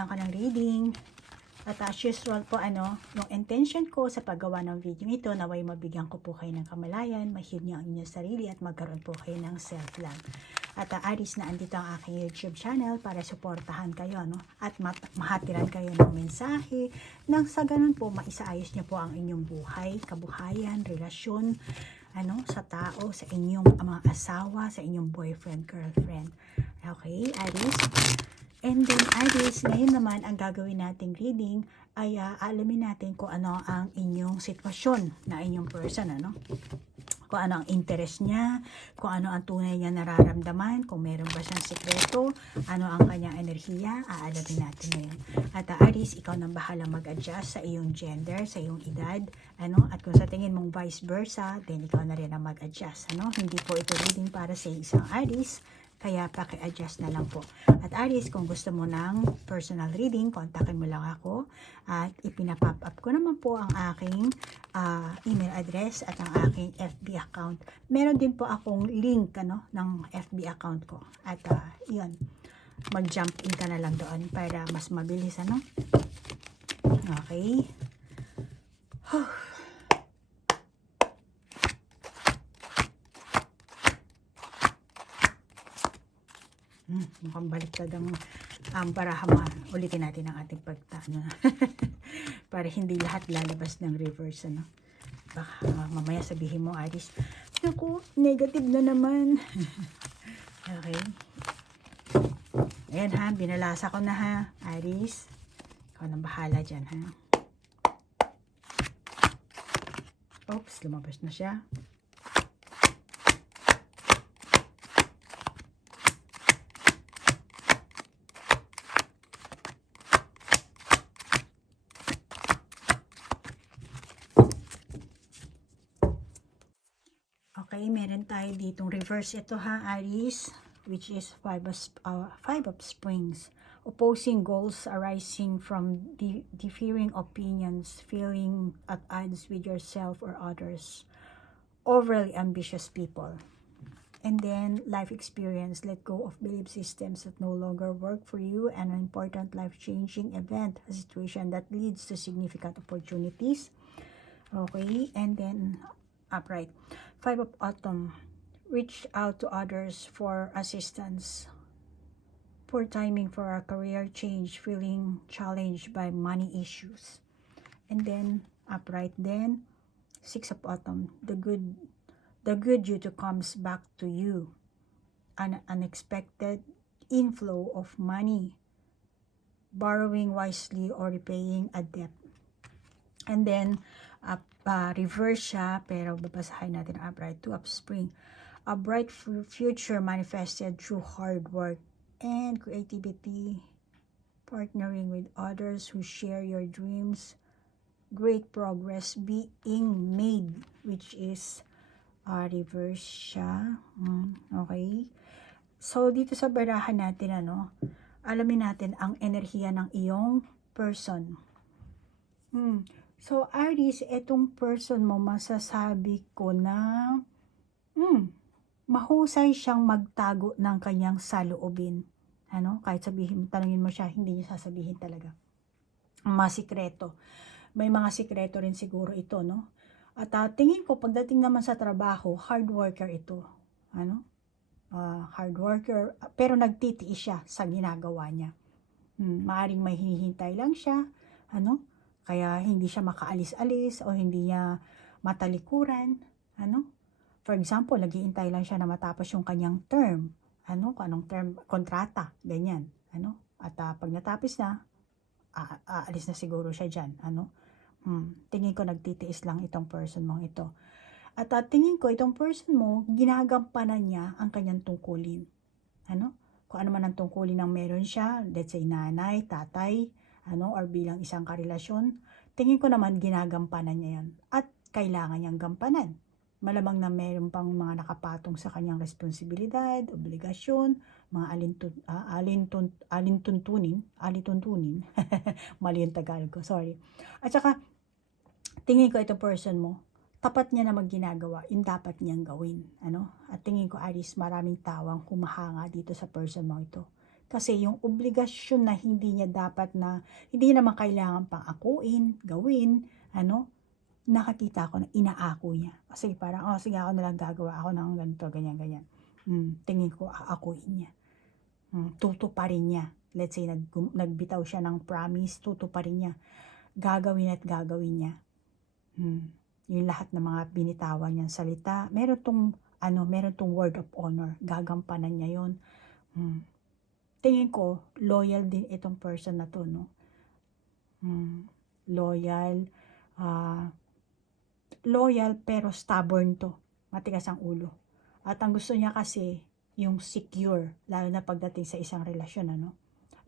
bibigyan ka ng reading. At as usual po, yung intention ko sa paggawa ng video ito, naway mabigyan ko po kayo ng kamalayan, ma-heal niyo ang inyong sarili at magkaroon po kayo ng self-love. At Aries, na andito ang aking YouTube channel para suportahan kayo, at mahatiran kayo ng mensahe nang sa ganun po maisaayos niyo po ang inyong buhay, kabuhayan, relasyon, sa tao, sa inyong mga asawa, sa inyong boyfriend, girlfriend. Okay, Aries? And then, Aries, ngayon naman, ang gagawin nating reading ay alamin natin kung ano ang inyong sitwasyon na inyong person, kung ano ang interest niya, kung ano ang tunay niya nararamdaman, kung meron ba siyang sikreto, ano ang kanyang enerhiya, aalamin natin ngayon. At Aries, ikaw nang bahala mag-adjust sa iyong gender, sa iyong edad, at kung sa tingin mong vice versa, then ikaw na rin ang mag-adjust, Hindi po ito reading para sa isang Aries, kaya paki-adjust na lang po. At Aries, kung gusto mo ng personal reading, kontakin mo lang ako. At ipinapop up ko naman po ang aking email address at ang aking FB account. Meron din po akong link ng FB account ko. At yun, mag-jump in ka na lang doon para mas mabilis. Okay. Mukhang baliktad ang parahama. Ulitin natin ang ating pagtano para hindi lahat lalabas ng reverse, Baka mamaya sabihin mo, Aries, naku, negative na naman. Okay. Ayan ha, binalasa ko na ha, Aries. Ikaw nang bahala dyan, ha. Oops, lumabas na siya. Okay, meron tayo ditong reverse ito ha, Aries, which is five of springs. Opposing goals arising from differing opinions, feeling at odds with yourself or others. Overly ambitious people. And then, life experience, let go of belief systems that no longer work for you, and an important life-changing event, a situation that leads to significant opportunities. Okay, and then, upright. Five of Autumn, reach out to others for assistance. Poor timing for a career change, feeling challenged by money issues. And then, upright then, Six of Autumn, the good due to comes back to you. An unexpected inflow of money, borrowing wisely or repaying a debt. And then, reverse siya, pero babasahin natin upright. Two of Spring, a bright future manifested through hard work and creativity, partnering with others who share your dreams, great progress being made, which is reverse siya. Okay, so dito sa barahan natin, alamin natin ang enerhiya ng iyong person. So, Aries, etong person mo, masasabi ko na mahusay siyang magtago ng kanyang saloobin. Kahit tanungin mo siya, hindi niya sasabihin talaga. Mga sikreto. May mga sikreto rin siguro ito, At tingin ko, pagdating naman sa trabaho, hard worker ito. Hard worker, pero nagtitiis siya sa ginagawa niya. Maaring may hinihintay lang siya, kaya hindi siya makaalis-alis o hindi niya matalikuran, For example, naghihintay lang siya na matapos yung kanyang term, kung anong term, kontrata, ganyan, At pag natapos na, aalis na siguro siya dyan, Tingin ko nagtitiis lang itong person mong ito. At tingin ko itong person mo, ginagampanan niya ang kanyang tungkulin. Kung ano man ang tungkulin ng meron siya, let's say nanay, tatay, or bilang isang karelasyon, tingin ko naman ginagampanan niya yan. At kailangan niyang gampanan. Malamang na meron pang mga nakapatong sa kanyang responsibilidad, obligasyon, mga alituntunin, mali yung Tagalog ko, sorry. At saka, tingin ko ito person mo, tapat niya na magginagawa, yung dapat niyang gawin. At tingin ko, Aries, maraming tawang humahanga dito sa person mo ito. Kasi yung obligasyon na hindi niya dapat na, hindi naman kailangan pang akuin, gawin, nakakita ko na inaako niya. Kasi parang, sige ako nalang gagawa ako ng ganito, ganyan. Tingin ko aakuin niya. Tutuparin niya. Let's say, nagbitaw siya ng promise, tutuparin niya. Gagawin at gagawin niya. Yung lahat ng mga binitawan niyang salita, meron tong word of honor. Gagampanan niya yon. Tingin ko, loyal din itong person na to, no? Loyal, loyal pero stubborn to. Matigas ang ulo. At ang gusto niya kasi, yung secure, lalo na pagdating sa isang relasyon,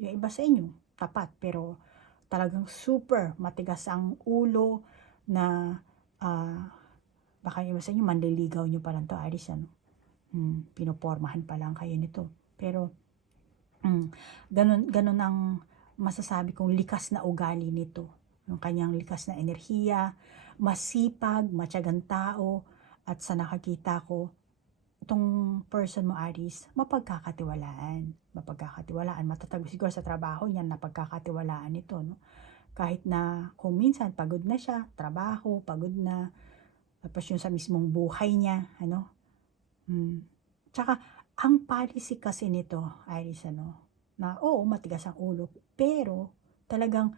Yung iba sa inyo, tapat, pero talagang super matigas ang ulo na, baka yung iba sa inyo, manliligaw nyo pa lang to, Aries, pinopormahan pa lang kayo nito. Pero, ganun ang masasabi kong likas na ugali nito. Yung kanyang likas na enerhiya, masipag, matyagang tao, at sa nakakita ko, itong person mo, Aries, mapagkakatiwalaan, matatag siguro sa trabaho niyan, napagkakatiwalaan ito, no? Kahit na kung minsan pagod na siya, trabaho, pagod na, tapos yung sa mismong buhay niya, Tsaka, ang policy kasi nito, Iris, na matigas ang ulo, pero talagang,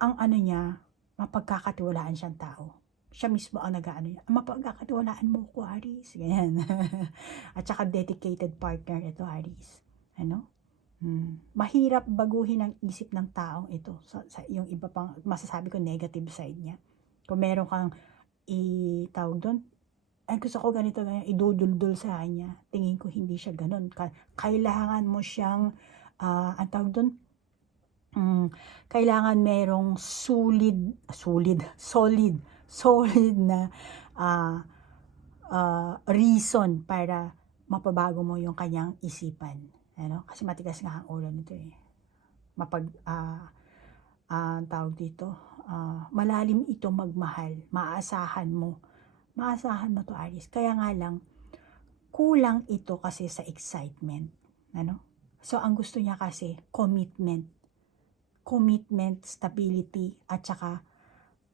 ang niya, mapagkakatiwalaan siyang tao. Siya mismo ang niya, mapagkakatiwalaan mo ko, Aries, ganyan. At saka dedicated partner ito, Aries. Mahirap baguhin ang isip ng taong ito. Sa yung iba pang, masasabi ko, negative side niya. Kung meron kang tawag doon, gusto ko ganito, iduduldul sa kanya. Tingin ko hindi siya ganun. Kailangan mo siyang, ang tawag doon, kailangan merong solid na reason para mapabago mo yung kanyang isipan. Kasi matigas nga ang ulo nito eh. Tawag dito, malalim ito magmahal. Maasahan mo to, Aries. Kaya nga lang, kulang ito kasi sa excitement. So, ang gusto niya kasi, commitment, stability, at saka,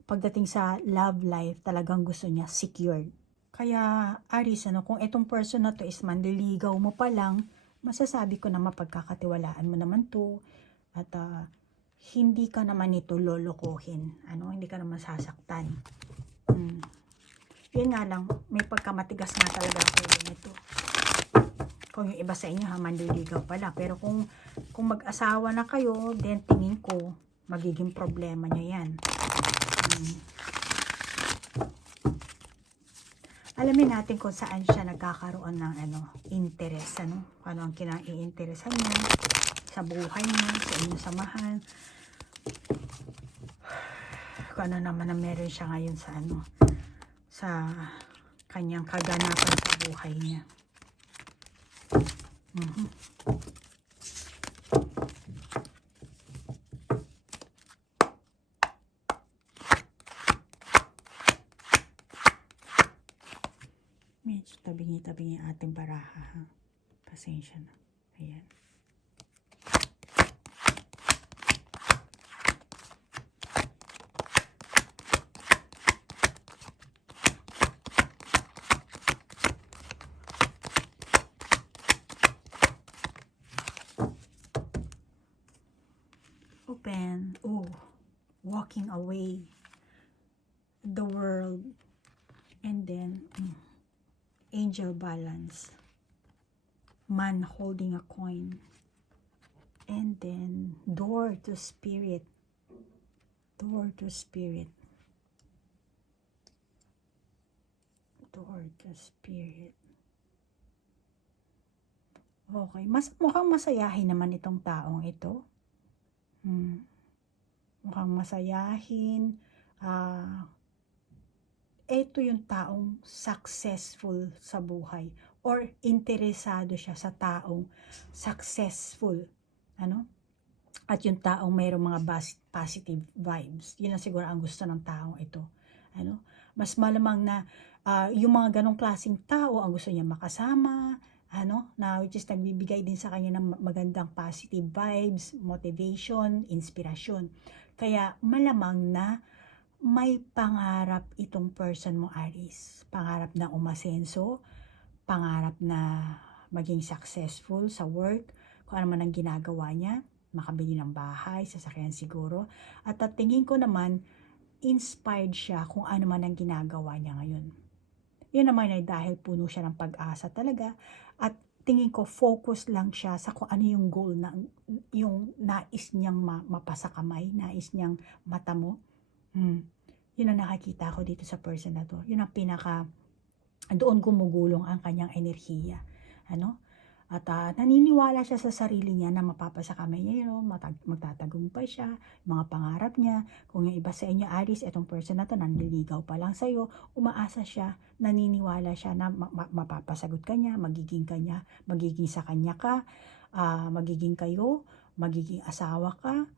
pagdating sa love life, talagang gusto niya secured. Kaya, Aries, kung itong person na to is manliligaw mo pa lang, masasabi ko na mapagkakatiwalaan mo naman to, at hindi ka naman ito lolokohin. Hindi ka naman sasaktan. Yun nga lang, may pagkamatigas nga talaga ang ulo nito. Kung yung iba sa inyo, manliligaw pala. Pero kung mag-asawa na kayo, then tingin ko, magiging problema nyo yan. Alamin natin kung saan siya nagkakaroon ng interest, ano ang kinaiinteresan niya sa buhay niya, sa inyong samahan. Kung ano naman na meron siya ngayon sa kanyang kaganapan sa buhay niya. Medyo tabingi-tabingi ating baraha. Pasensya na. Ayan. Open. Walking away. The world. And then, angel balance. Man holding a coin. And then, door to spirit. Door to spirit. Door to spirit. Okay. Mukhang masayahin naman itong taong ito. Mukhang masayahin. Ito yung taong successful sa buhay. Or interesado siya sa taong successful. At yung taong mayroong mga positive vibes. Yun ang siguro ang gusto ng taong ito. Mas malamang na yung mga ganong klaseng tao ang gusto niya makasama, na which is nagbibigay din sa kanya ng magandang positive vibes, motivation, inspirasyon. Kaya malamang na may pangarap itong person mo, Aries. Pangarap na umasenso, pangarap na maging successful sa work, kung ano man ang ginagawa niya, makabili ng bahay, sasakyan siguro. At tingin ko naman, inspired siya kung ano man ang ginagawa niya ngayon. Yun naman ay dahil puno siya ng pag-asa talaga, at tingin ko focus lang siya sa kung ano yung goal na yung nais niyang mapasa kamay, nais niyang matamo. Yun ang nakakita ko dito sa person na to. Yun ang doon gumugulong ang kanyang enerhiya. At naniniwala siya sa sarili niya na mapapasa kamay niya yun, magtatagumpay siya, mga pangarap niya. Kung yung iba sa inyo, Aries, itong person na to, nanliligaw pa lang sa'yo, umaasa siya, naniniwala siya na mapapasagot ka niya, magiging sa kanya ka, magiging kayo, magiging asawa ka.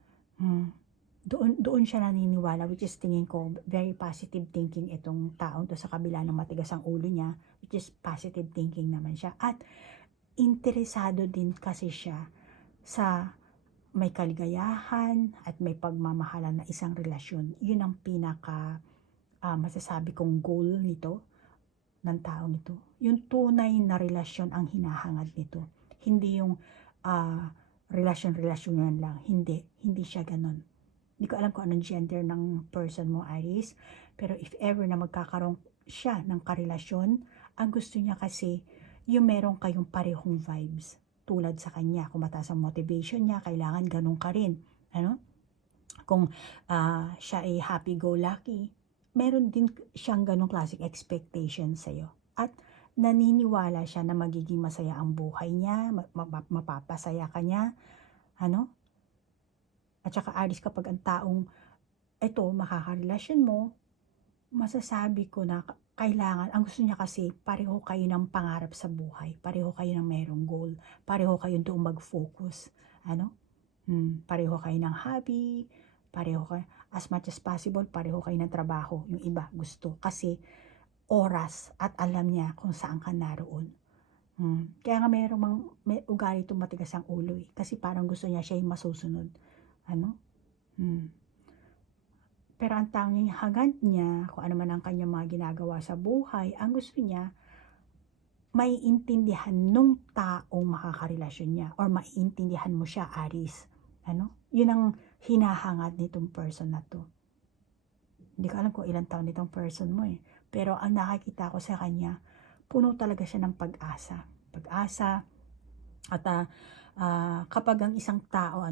Doon siya naniniwala, which is tingin ko, very positive thinking itong taong to sa kabila ng matigas ang ulo niya, which is positive thinking naman siya. At interesado din kasi siya sa may kaligayahan at may pagmamahalan na isang relasyon. Yun ang pinaka masasabi kong goal nito, ng taong ito. Yung tunay na relasyon ang hinahangad nito. Hindi yung relasyon lang. Hindi siya ganun. Hindi ko alam kung anong gender ng person mo, Aries. Pero if ever na magkakaroon siya ng karelasyon, ang gusto niya kasi yung meron kayong parehong vibes tulad sa kanya. Kung mataas ang motivation niya, kailangan ganun ka rin. Kung siya ay happy-go-lucky, meron din siyang ganung klaseng expectation sa'yo. At naniniwala siya na magiging masaya ang buhay niya, mapapasaya ka niya. At saka, Aries, kapag ang taong ito, makakarelasyon mo, masasabi ko na kailangan, ang gusto niya kasi, pareho kayo ng pangarap sa buhay, pareho kayo ng merong goal, pareho kayo doon mag-focus, pareho kayo ng hobby, pareho kayo, as much as possible, pareho kayo ng trabaho, yung iba gusto, kasi oras at alam niya kung saan ka naroon. Kaya nga may ugali itong matigas ang ulo kasi parang gusto niya siya yung masusunod. Pero ang tanging hangad niya, kung ano man ang kanyang mga ginagawa sa buhay, ang gusto niya, maiintindihan nung taong makakarelasyon niya or maiintindihan mo siya, Aries. Yun ang hinahangad nitong person na to. Hindi ko alam kung ilang taon nitong person mo pero ang nakakita ko sa kanya, puno talaga siya ng pag-asa. At kapag ang isang tao,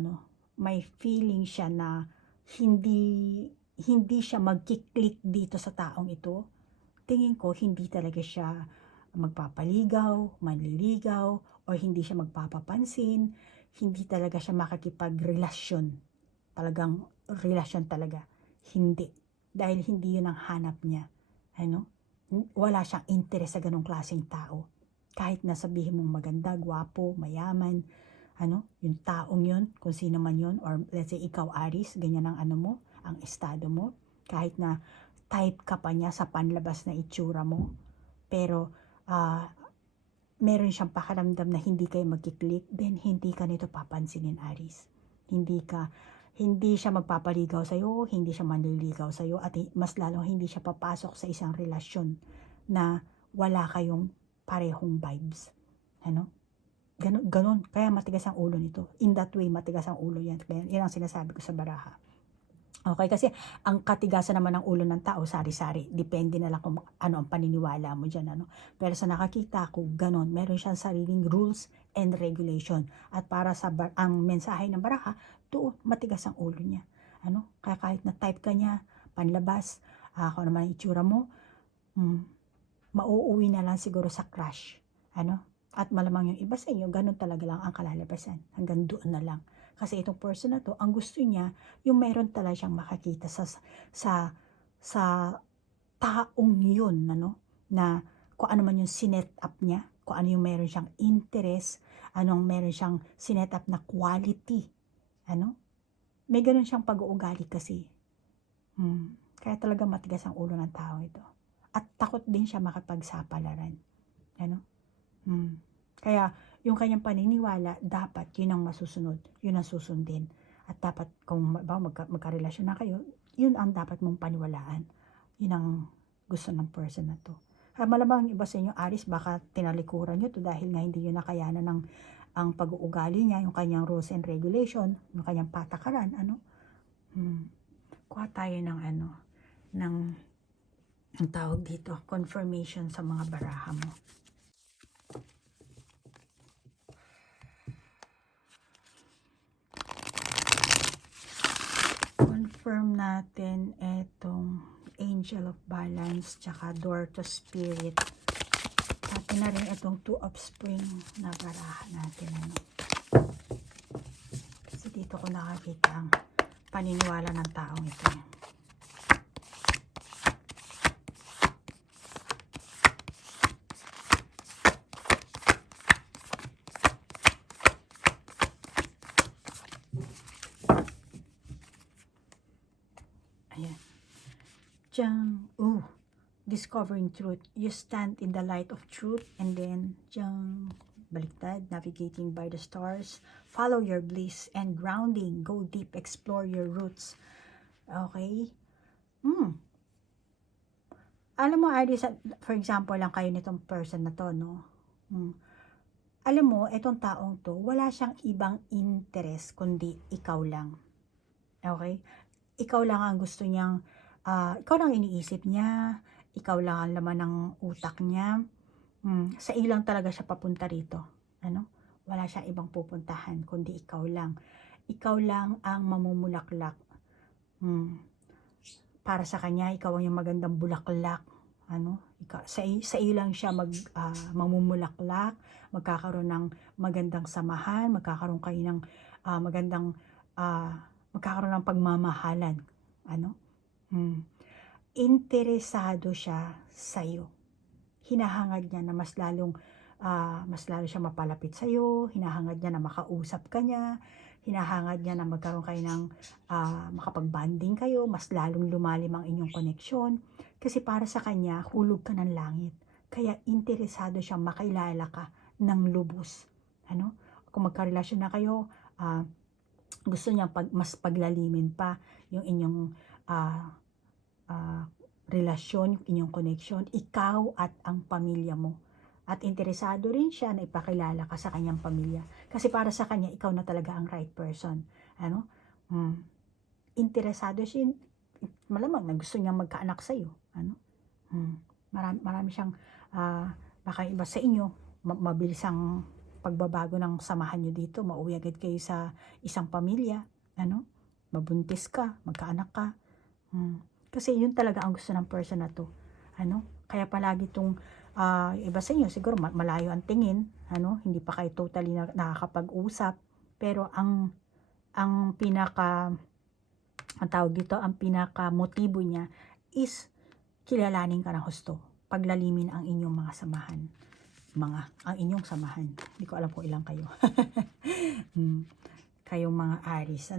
may feeling siya na hindi siya magkiklik dito sa taong ito, tingin ko hindi talaga siya magpapaligaw, manliligaw, o hindi siya magpapapansin, hindi talaga siya makikipagrelasyon. Talagang relasyon talaga. Hindi. Dahil hindi yun ang hanap niya. Wala siyang interest sa ganong klaseng tao. Kahit na sabihin mong maganda, gwapo, mayaman, yung taong yun, kung sino man yun, or let's say ikaw, Aries, ganyan ang mo, ang estado mo, kahit na type ka pa niya sa panlabas na itsura mo, pero meron siyang pakiramdam na hindi kayo magkiklik, then hindi ka nito papansinin, Aries. Hindi siya magpapaligaw sa'yo, hindi siya manliligaw sa'yo, at mas lalong hindi siya papasok sa isang relasyon na wala kayong parehong vibes. Ganon. Kaya matigas ang ulo nito. In that way, matigas ang ulo yan. Kaya yan ang sinasabi ko sa baraha. Okay, kasi ang katigasan naman ng ulo ng tao, sari-sari. Depende na lang kung ano ang paniniwala mo dyan. Pero sa nakakita ko, ganon. Meron siyang sariling rules and regulation. At para sa ang mensahe ng baraha, doon, matigas ang ulo niya. Kaya kahit na type ka niya, panlabas, kung ano man ang itsura mo, mauuwi na lang siguro sa crush. At malamang yung iba sa inyo, ganun talaga lang ang kalalabasan. Hanggang doon na lang. Kasi itong person na to, ang gusto niya, yung meron talaga siyang makakita sa taong yun, na kung ano man yung sinet up niya, kung ano yung meron siyang interest, anong meron siyang sinet up na quality. May ganun siyang pag-uugali kasi. Kaya talaga matigas ang ulo ng tao ito. At takot din siya makipagsapalaran. Kaya, yung kanyang paniniwala, dapat yun ang masusunod, yun ang susundin. At dapat, kung magkarelasyon na kayo, yun ang dapat mong paniwalaan. Yun ang gusto ng person na to. Malamang iba sa inyo, Aries, baka tinalikuran nyo to dahil nga hindi nyo nakayanan ng ang pag-uugali niya, yung kanyang rules and regulation, yung kanyang patakaran, kuha tayo ng ang tawag dito, confirmation sa mga baraha mo. Confirm natin etong Angel of Balance tsaka Door to Spirit. Pati na rin itong Two of Spring na baraha natin. Kasi dito ko nakakita ang paniniwala ng taong ito. Ayan. Diyang, discovering truth. You stand in the light of truth, and then, diyang, baliktad, navigating by the stars. Follow your bliss and grounding. Go deep, explore your roots. Okay? Alam mo, Aries, for example lang kayo nitong person na to, no? Alam mo, itong taong to, wala siyang ibang interest kundi ikaw lang. Okay? Ikaw lang ang gusto niyang, ikaw lang iniisip niya, ikaw lang ang laman ng utak niya. Sa ilang talaga siya papunta rito. Wala siyang ibang pupuntahan kundi ikaw lang. Ikaw lang ang mamumulaklak. Para sa kanya, ikaw ang yung magandang bulaklak. Sa ilang siya mamumulaklak, magkakaroon ng magandang samahan, magkakaroon kayo ng magkakaroon ng pagmamahalan. Interesado siya sa iyo. Hinahangad niya na mas lalo siya mapalapit sa iyo, hinahangad niya na makausap ka niya, hinahangad niya na magkaroon kayo ng makapag-bonding kayo, mas lalong lumalim ang inyong koneksyon. Kasi para sa kanya, hulog ka ng langit. Kaya interesado siyang makilala ka ng lubos. Kung magkarelasyon na kayo, gusto niya mas paglalimin pa yung inyong relasyon, yung inyong connection, ikaw at ang pamilya mo. At interesado rin siya na ipakilala ka sa kanyang pamilya. Kasi para sa kanya, ikaw na talaga ang right person. Interesado siya, malamang na gusto niyang magkaanak sa iyo. Marami siyang, baka iba sa inyo, mabilis ang pagbabago ng samahan nyo dito, mauwi agad kayo sa isang pamilya, mabuntis ka, magkaanak ka. Kasi yun talaga ang gusto ng person na to. Kaya palagi itong iba sa inyo, siguro malayo ang tingin, hindi pa kayo totally nakakapag-usap, pero ang tawag dito, ang pinaka motibo niya is kilalanin ka ng husto, paglalimin ang inyong mga samahan. Ang inyong samahan. Hindi ko alam kung ilang kayo. Kayong mga Aries,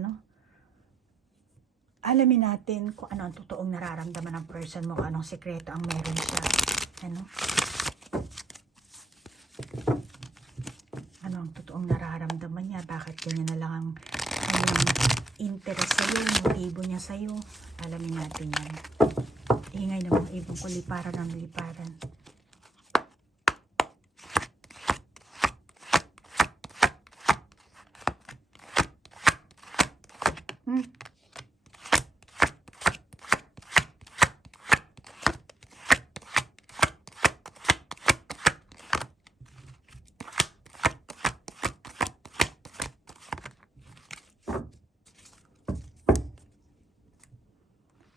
Alamin natin kung ano ang totoong nararamdaman ng person mo, anong sekreto ang meron siya. Ano ang totoong nararamdaman niya, bakit ganyan na lang ang interest sa'yo, motibo niya sa'yo. Alamin natin yan. Ingay ng mga ibon ko, liparan ng liparan.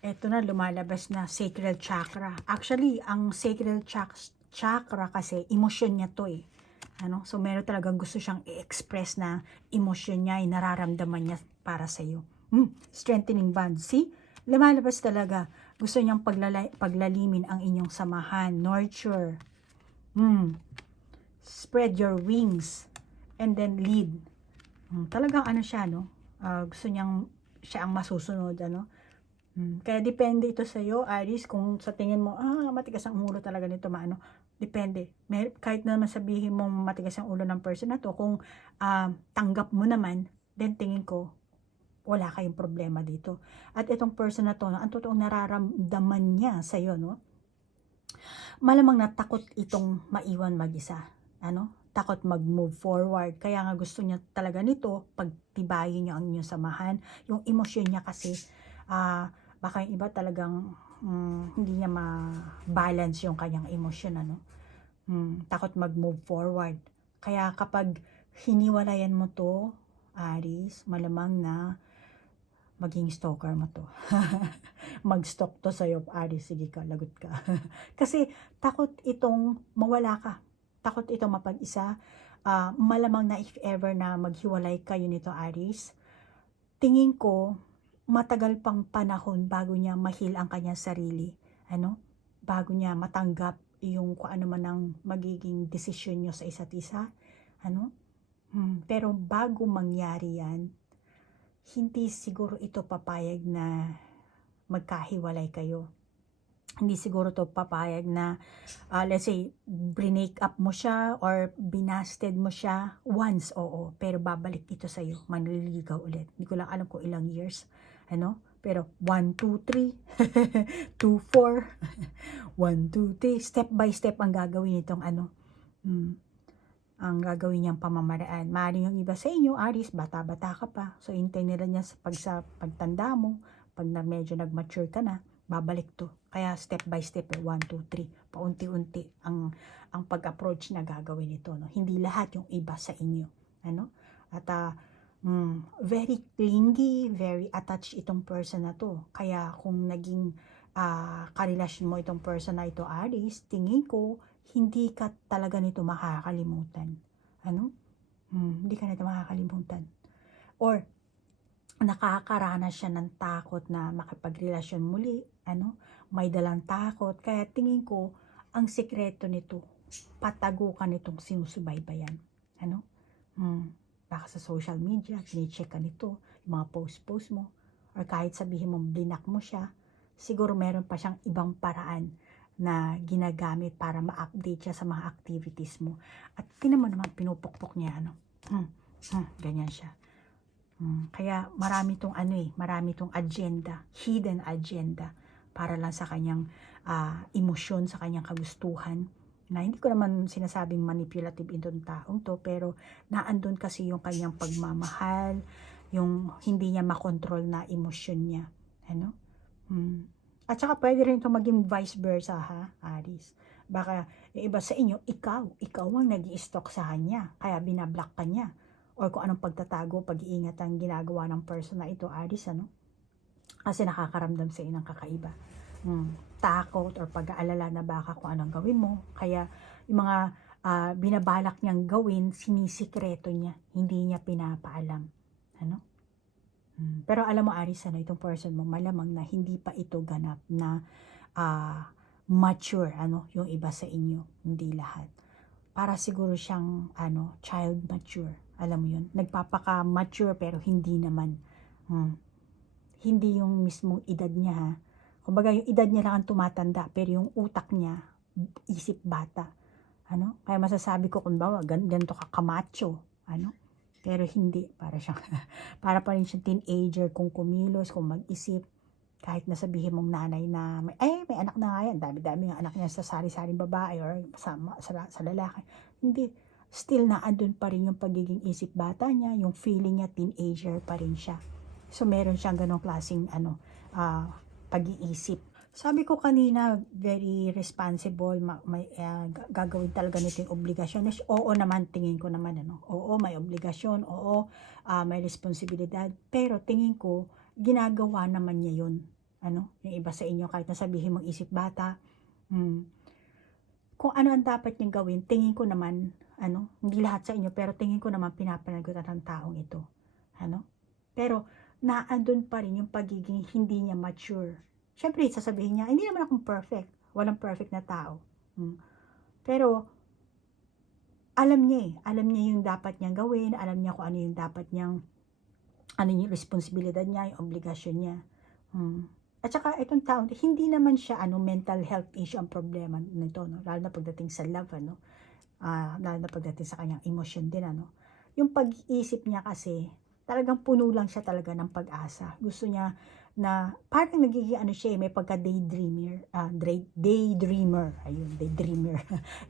Ito na, lumalabas na sacral chakra. Actually, ang sacral chakra kasi, emosyon niya to eh. So, meron talagang gusto siyang i-express na emosyon niya, nararamdaman niya para sa iyo. Strengthening bond. See? Lumalabas talaga. Gusto niyang paglalimin ang inyong samahan. Nurture. Spread your wings. And then lead. Talagang siya, gusto niyang siya ang masusunod, Kaya depende ito sa iyo, Aries, kung sa tingin mo, matigas ang ulo talaga nito, Depende. Kahit naman sabihin mong matigas ang ulo ng person na to, kung tanggap mo naman, then tingin ko, wala kayong problema dito. At itong person na to, ang totoong nararamdaman niya sa'yo, no? Malamang na takot itong maiwan mag-isa. Takot mag-move forward. Kaya nga gusto niya talaga nito, pagtibayin niyo ang inyong samahan. Yung emosyon niya kasi, baka yung iba talagang hindi niya ma-balance yung kanyang emosyon, takot mag-move forward. Kaya kapag hiniwalayan mo to, Aries, malamang na maging stalker mo to. Mag-stalk to sa'yo, Aries. Sige ka, lagot ka. Kasi takot itong mawala ka. Takot itong mapag-isa. Malamang na if ever na maghiwalay kayo nito, Aries, tingin ko, matagal pang panahon bago niya mahil ang kanyang sarili. Bago niya matanggap yung kung ano man ang magiging desisyon nyo sa isa't isa. Pero bago mangyari yan, hindi siguro ito papayag na magkahiwalay kayo. Hindi siguro to papayag na, let's say, break up mo siya or binasted mo siya once, oo. Pero babalik ito sa'yo, manliligaw ulit. Hindi ko lang alam kung ilang years, pero 1, 2, 3, 2, 4, 1, 2, 3, step by step ang gagawin itong ang gagawin niyang pamamaraan. Maaaring yung iba sa inyo, Aries, bata-bata ka pa. So, hintayin nila niya sa pagtanda mo, pag medyo nag-mature ka na, babalik to. Kaya step by step, 1, 2, 3, paunti-unti ang pag-approach na gagawin ito. Hindi lahat yung iba sa inyo. At very clingy, very attached itong person na to. Kaya kung naging karelasyon mo itong person na ito, Aries, tingin ko, hindi ka talaga nito makakalimutan. Hindi ka nito makakalimutan. Or, nakakaranas siya ng takot na makipagrelasyon muli. May dalang takot. Kaya tingin ko, ang sikreto nito, patago ka nitong sinusubaybayan. Baka sa social media, kinicheck ka nito, yung mga post-post mo, or kahit sabihin mo, blinak mo siya, siguro meron pa siyang ibang paraan na ginagamit para ma-update siya sa mga activities mo. At tinan mo naman, pinupukpok niya, ganyan siya. Kaya marami tong agenda, hidden agenda, para lang sa kanyang emosyon, sa kanyang kagustuhan. Na hindi ko naman sinasabing manipulative itong taong to, pero naandun kasi yung kanyang pagmamahal, yung hindi niya makontrol na emosyon niya. At saka pwede rin ito maging vice versa, ha, Aries. Baka yung iba sa inyo, ikaw ang nag-i-stalk sa kanya, kaya binablock ka niya. Or kung anong pagtatago, pag-iingat ang ginagawa ng person na ito, Aries, Kasi nakakaramdam sa inyo ng kakaiba. Takot or pag-aalala na baka kung anong gawin mo. Kaya yung mga binabalak niyang gawin, sinisikreto niya, hindi niya pinapaalam. Pero alam mo, Aries, itong person mo, malamang na hindi pa ito ganap na mature, yung iba sa inyo, hindi lahat. Para siguro siyang, child mature. Alam mo yun? Nagpapaka-mature pero hindi naman. Hindi yung mismong edad niya, ha. Kumbaga, yung edad niya lang ang tumatanda, pero yung utak niya, isip bata. Kaya masasabi ko, kung bawa, ganito ka kamacho. Pero hindi, para pa rin siyang teenager kung kumilos, kung mag-isip. Kahit nasabihin mong nanay na, may anak na nga yan, dami-dami ng anak niya sa sari-saring babae or sa lalaki. Hindi, still naandun pa rin yung pagiging isip bata niya, yung feeling niya teenager pa rin siya. So, meron siyang ganong klaseng, pag-iisip. Sabi ko kanina, very responsible, gagawin talaga nito yung obligasyon. Oo naman, tingin ko naman, Oo, may obligasyon, oo, may responsibilidad. Pero tingin ko, ginagawa naman niya yun. Yung iba sa inyo, kahit nasabihin mong isip bata, kung ano ang dapat niyang gawin, tingin ko naman, hindi lahat sa inyo, pero tingin ko naman pinapanagutan ng taong ito. Pero, naandun pa rin yung pagiging hindi niya mature. Siyempre, sasabihin niya, hindi naman akong perfect. Walang perfect na tao. Pero, alam niya Alam niya yung dapat niyang gawin. Alam niya kung ano yung dapat niyang, ano yung responsibilidad niya, yung obligasyon niya. At saka itong tao, hindi naman siya mental health issue ang problema nito, no? Lalo na pagdating sa love, lalo na pagdating sa kanyang emosyon din, yung pag-iisip niya kasi talagang puno lang siya talaga ng pag-asa. Gusto niya na parang nagiging siya, may pagka daydreamer, daydreamer,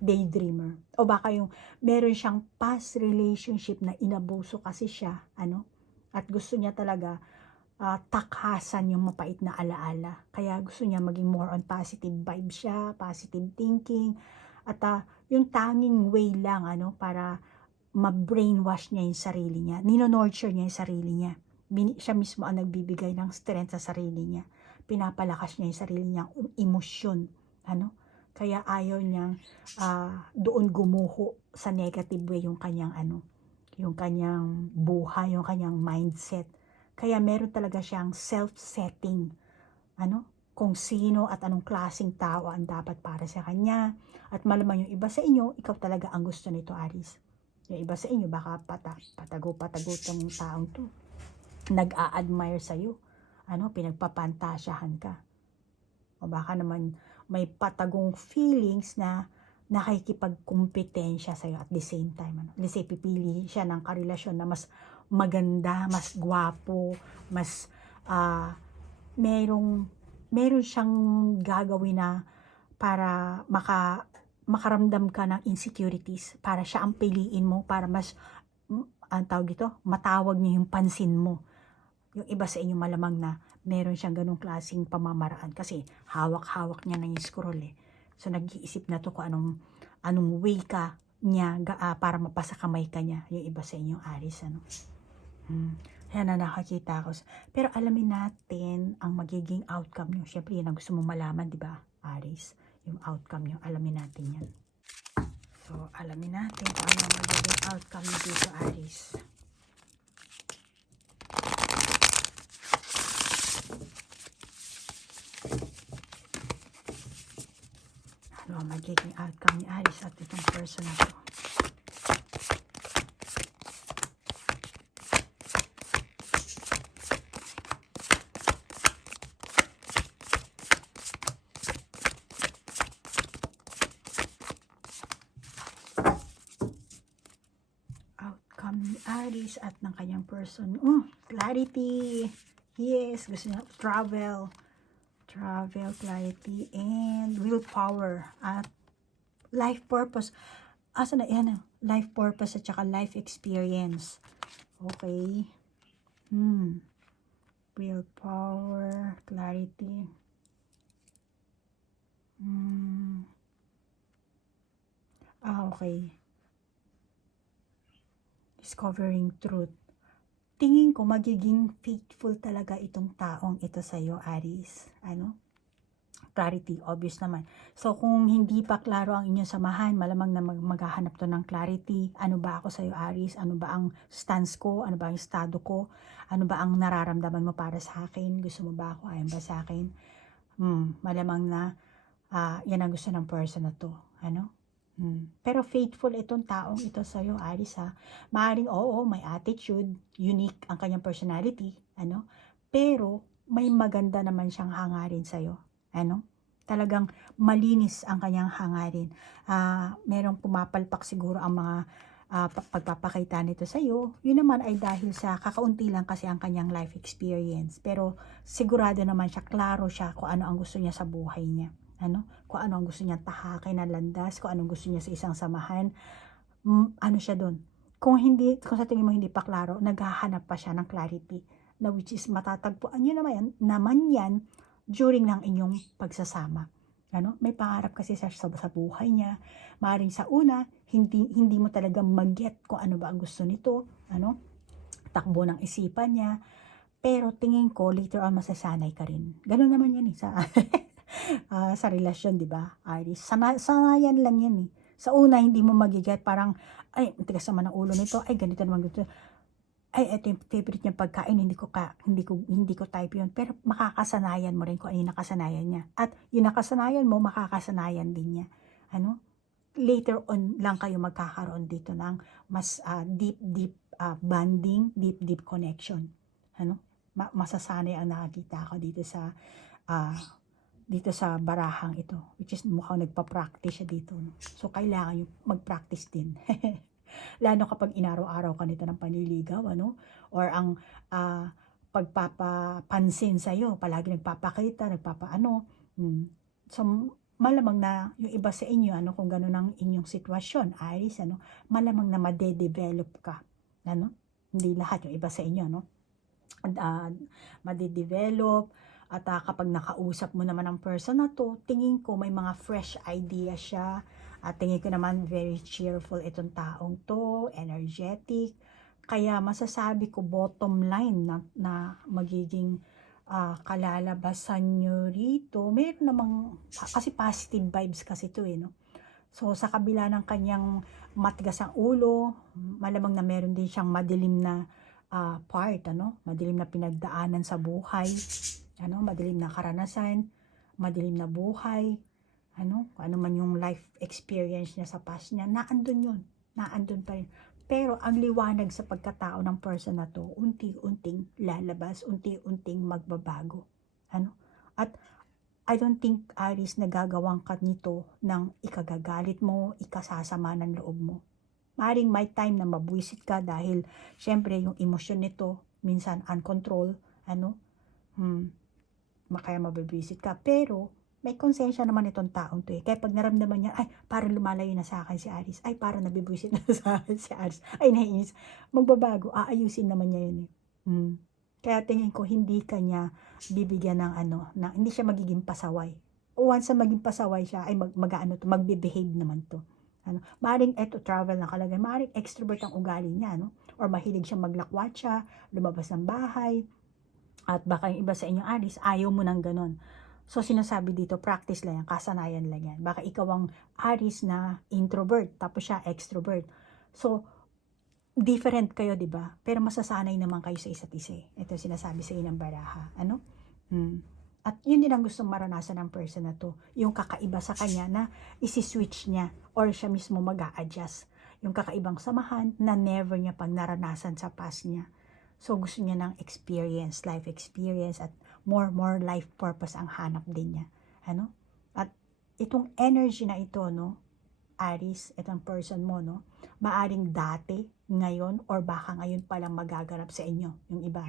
daydreamer. O baka yung meron siyang past relationship na inabuso kasi siya, at gusto niya talaga takasan yung mapait na alaala. Kaya gusto niya maging more on positive vibes siya, positive thinking, at yung tanging way lang para ma-brainwash niya yung sarili niya. Nino-nurture niya yung sarili niya. Siya mismo ang nagbibigay ng strength sa sarili niya. Pinapalakas niya yung sarili niyang emosyon. Kaya ayaw niyang doon gumuho sa negative way yung kanyang yung kanyang buhay, yung kanyang mindset. Kaya meron talaga siyang self-setting. Kung sino at anong klaseng tao ang dapat para sa kanya. At malamang yung iba sa inyo, ikaw talaga ang gusto nito, Aries. Yung iba sa inyo, baka patago-patago tong taong to. Nag-a-admire sa'yo. Pinagpapantasyahan ka. O baka naman may patagong feelings na nakikipagkumpetensya sa'yo at the same time. Let's say, pipili siya ng karelasyon na mas maganda, mas gwapo, mas meron siyang gagawin na para makaramdam ka ng insecurities, para siya ang piliin mo, para mas ang tawag dito, matawag niya yung pansin mo. Yung iba sa inyo malamang na meron siyang ganung klaseng pamamaraan kasi hawak-hawak niya na yung scroll So nag-iisip na to kung anong way ka niya para mapasa kamay ka niya. Yung iba sa inyong Aries, Yan na nakakita ko. Pero alamin natin ang magiging outcome niyo. Syempre, yan ang gusto mong malaman, di ba, Aries? Yung outcome niyo, alamin natin yan. So, alamin natin kung ano ang magiging outcome niyo dito, Aries. Ano ang magiging outcome ni Aries at itong person na to? Ni Aries at ng kanyang person. Clarity. Yes, gusto niya travel, clarity, and willpower at life purpose. Asa na yan? Life purpose at saka life experience. Okay. Willpower, clarity. Okay. Discovering truth. Tingin ko magiging faithful talaga itong taong ito sa iyo, Aries. Clarity, obvious naman. So kung hindi pa klaro ang inyong samahan, malamang na maghahanap to ng clarity. Ano ba ako sa iyo, Aries? Ano ba ang stance ko? Ano ba ang estado ko? Ano ba ang nararamdaman mo para sa akin? Gusto mo ba ako? Ayon ba sa akin? Malamang na yan ang gusto ng person na to. Pero faithful itong taong ito sa iyo, Aries, Maaring may attitude, unique ang kanyang personality, pero may maganda naman siyang hangarin sa iyo. Talagang malinis ang kanyang hangarin. Merong pumapalpak siguro ang mga pagpapakita nito sa iyo. Yun naman ay dahil sa kakaunti lang kasi ang kanyang life experience. Pero sigurado naman siya, klaro siya kung ano ang gusto niya sa buhay niya. Kung ano ang gusto niya tahakin na landas, kung anong gusto niya sa isang samahan, siya doon. Kung sa tingin mo hindi pa klaro, naghahanap pa siya ng clarity, na which is matatagpuan niyo naman yan during ng inyong pagsasama. May pangarap kasi sa buhay niya. Maaaring sa una, hindi mo talaga mag-get kung ano ba ang gusto nito, takbo ng isipan niya, pero tingin ko later on masasanay ka rin. Ganun naman yan sa sa relasyon, di ba, Aries? Sanayan lang yan Sa una, hindi mo magiget, parang, ay, matigas naman ang ulo nito, ay, ganito naman ganito. Ay, ito yung favorite niyang pagkain, hindi ko type yun. Pero makakasanayan mo rin kung ano yung nakasanayan niya. At yung nakasanayan mo, makakasanayan din niya. Later on lang kayo magkakaroon dito ng mas deep bonding, deep connection. Masasanay ang nakakita ko dito sa dito sa barahang ito, which is mukhang nagpa-practice siya dito, no? So kailangan yung mag-practice din. Lalo kapag inaraw-araw ka nito ng panliligaw, ano? Or ang pagpapapansin sa'yo, palagi nagpapakita, nagpapaano. So malamang na yung iba sa inyo, ano, kung gano'n ang inyong sitwasyon, Aries, ano, malamang na madedevelop ka, ano? Hindi lahat, yung iba sa inyo, no? Madedevelop, at kapag nakausap mo naman ang person na to, tingin ko may mga fresh idea siya. At tingin ko naman very cheerful itong taong to, energetic. Kaya masasabi ko bottom line na magiging kalalabasan nyo rito. Meron namang, kasi positive vibes kasi to no? So sa kabila ng kanyang matigas ang ulo, malamang na meron din siyang madilim na part, ano? Madilim na pinagdaanan sa buhay, ano? Madilim na karanasan, madilim na buhay, ano man yung life experience niya sa past niya, naandun yun, naandun pa rin. Pero ang liwanag sa pagkatao ng person na to, unti-unting lalabas, unti-unting magbabago, ano? At I don't think, Aries, nagagawang ka nito ng ikagagalit mo, ikasasama ng loob mo. Maring may time na mabwisit ka dahil syempre yung emosyon nito minsan uncontrolled, ano? Kaya mabibwisit ka, pero may konsensya naman itong taong to Kaya pag naramdaman niya, ay parang lumalayo na sa akin si Aries, ay parang nabibwisit na sa akin si Aries, ay naiinis, magbabago, aayusin naman niya yun Kaya tingin ko hindi kanya bibigyan ng hindi siya magiging pasaway. Once na maging pasaway siya, ay magbe-behave naman to. Maring travel na kalagay, maring extrovert ang ugali niya, or mahilig siya maglakwatsa, lumabas ng bahay, at baka yung iba sa inyo, Aries, ayaw mo ng ganon. So sinasabi dito, practice lang yan, kasanayan lang yan. Baka ikaw ang Aries na introvert, tapos siya extrovert. So, different kayo, di ba? Pero masasanay naman kayo sa isa't isa. Ito sinasabi sa inyo ng baraha. At yun din ang gustong maranasan ng person na to. Yung kakaiba sa kanya na isi-switch niya or siya mismo mag-a-adjust. Yung kakaibang samahan na never niya pang naranasan sa past niya. So gusto niya ng experience, life experience, at more life purpose ang hanap din niya. At itong energy na ito, Aries, itong person mo, maaring dati, ngayon, or baka ngayon palang magaganap sa inyo, yung iba,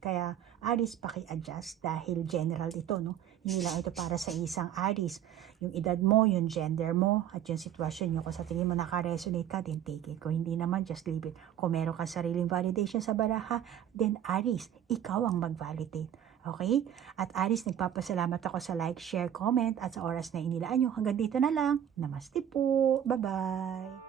Kaya, Aries, paki-adjust dahil general ito, Hindi lang ito para sa isang Aries. Yung edad mo, yung gender mo, at yung sitwasyon nyo. Kung sa tingin mo naka-resonate ka, then take it. Kung hindi naman, just leave it. Kung meron ka sariling validation sa baraha, then Aries, ikaw ang mag-validate. Okay? At Aries, nagpapasalamat ako sa like, share, comment, at sa oras na inilaan nyo. Hanggang dito na lang. Namaste po. Bye-bye.